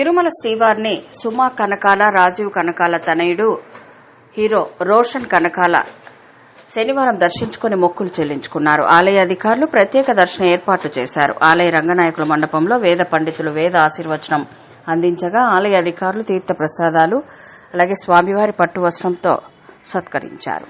తిరుమల శ్రీవారిని సుమా కనకాల రాజీవ్ కనకాల తనయుడు హీరో రోషన్ కనకాల శనివారం దర్శించుకుని మొక్కులు చెల్లించుకున్నారు. ఆలయ అధికారులు ప్రత్యేక దర్శన ఏర్పాట్లు చేశారు. ఆలయ రంగనాయకుల మండపంలో వేద పండితులు వేద ఆశీర్వచనం అందించగా ఆలయ అధికారులు తీర్థ ప్రసాదాలు అలాగే స్వామివారి పట్టు వస్త్రంతో సత్కరించారు.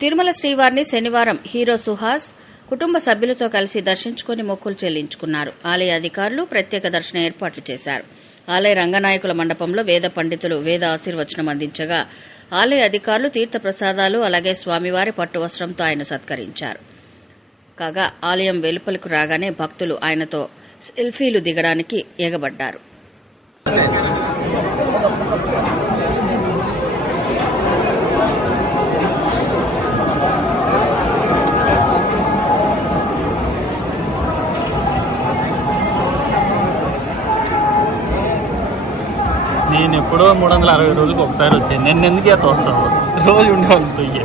తిరుమల శ్రీవారిని శనివారం హీరో సుహాస్ కుటుంబ సభ్యులతో కలిసి దర్శించుకుని మొక్కులు చెల్లించుకున్నారు. ఆలయ అధికారులు ప్రత్యేక దర్శన ఏర్పాట్లు చేశారు. ఆలయ రంగనాయకుల మండపంలో వేద పండితులు వేద ఆశీర్వచనం అందించగా ఆలయ అధికారులు తీర్థ ప్రసాదాలు అలాగే స్వామివారి పట్టు వస్త్రంతో ఆయన సత్కరించారు. కాగా ఆలయం వెలుపలకు రాగానే భక్తులు ఆయనతో సెల్ఫీలు దిగడానికి ఎగబడ్డారు. నేను ఎప్పుడో మూడు వందల అరవై రోజులకు ఒకసారి వచ్చాను. నేను ఎందుకు ఎత్త రోజు ఉండేవాళ్ళు తొయ్యే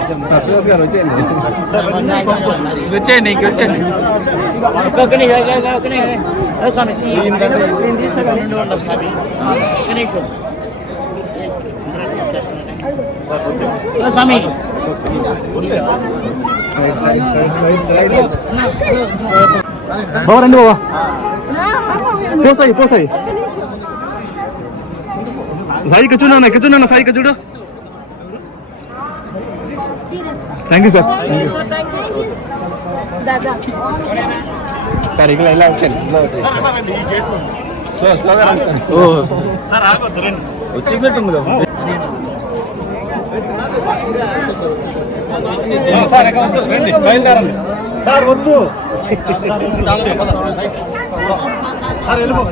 గారు వచ్చేయండి. వచ్చేయండి ఇంక వచ్చేయండి స్వామి. బాబా రండి బాబా. పోసాయి పోసాయి. సాయి చూడన్నా సాయి ఇక్కడ థ్యాంక్ యూ సార్ సార్ ఇలా ఇలా వచ్చాను ఇలా వచ్చాను రండి సార్ రండి. సార్ వద్దు బయలుదేరండి. సార్ వద్దు. సార్ వెళ్ళిపో.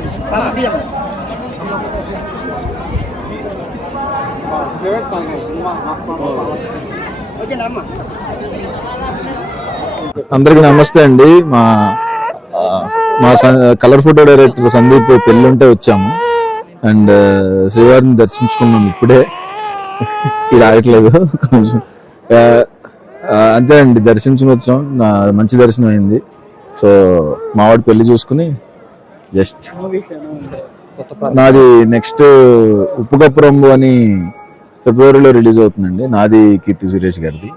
అందరికి నమస్తే అండి. మా మా కలర్ ఫోటో డైరెక్టర్ సందీప్ పెళ్ళి ఉంటే వచ్చాము. అండ్ శ్రీవారిని దర్శించుకున్నాం ఇప్పుడే. ఇది ఆగట్లేదు. కొంచెం అంతే అండి దర్శించుకుని వచ్చాం. నా మంచి దర్శనం అయింది. సో మావాడి పెళ్ళి చూసుకుని జస్ట్ నాది నెక్స్ట్ ఉప్పు కప్పు రంబు అని ఫిబ్రవరిలో రిలీజ్ అవుతుందండి. నాది కీర్తి సురేష్ గారిది.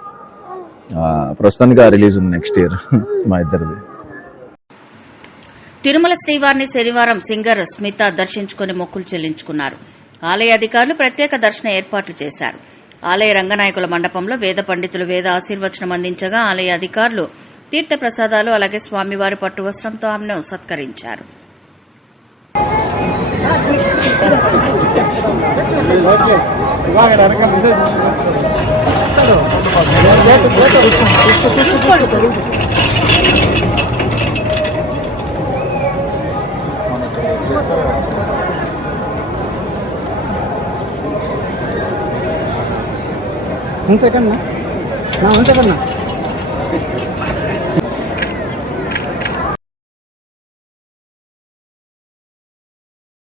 ప్రస్తుతానికి ఆ రిలీజ్ ఉంది నెక్స్ట్ ఇయర్ మా ఇద్దరిది. తిరుమల శ్రీవారిని శనివారం సింగర్ స్మిత దర్శించుకుని మొక్కులు చెల్లించుకున్నారు. ఆలయ అధికారులు ప్రత్యేక దర్శన ఏర్పాట్లు చేశారు. ఆలయ రంగనాయకుల మండపంలో వేద పండితులు వేద ఆశీర్వచనం అందించగా ఆలయ అధికారులు తీర్థప్రసాదాలు అలాగే స్వామివారి పట్టు వస్త్రంతో ఆమెను సత్కరించారు. ಒಂದು ಸೆಕೆಂಡ್ ನಾ ಒಂದು ಸೆಕೆಂಡ್ ನಾ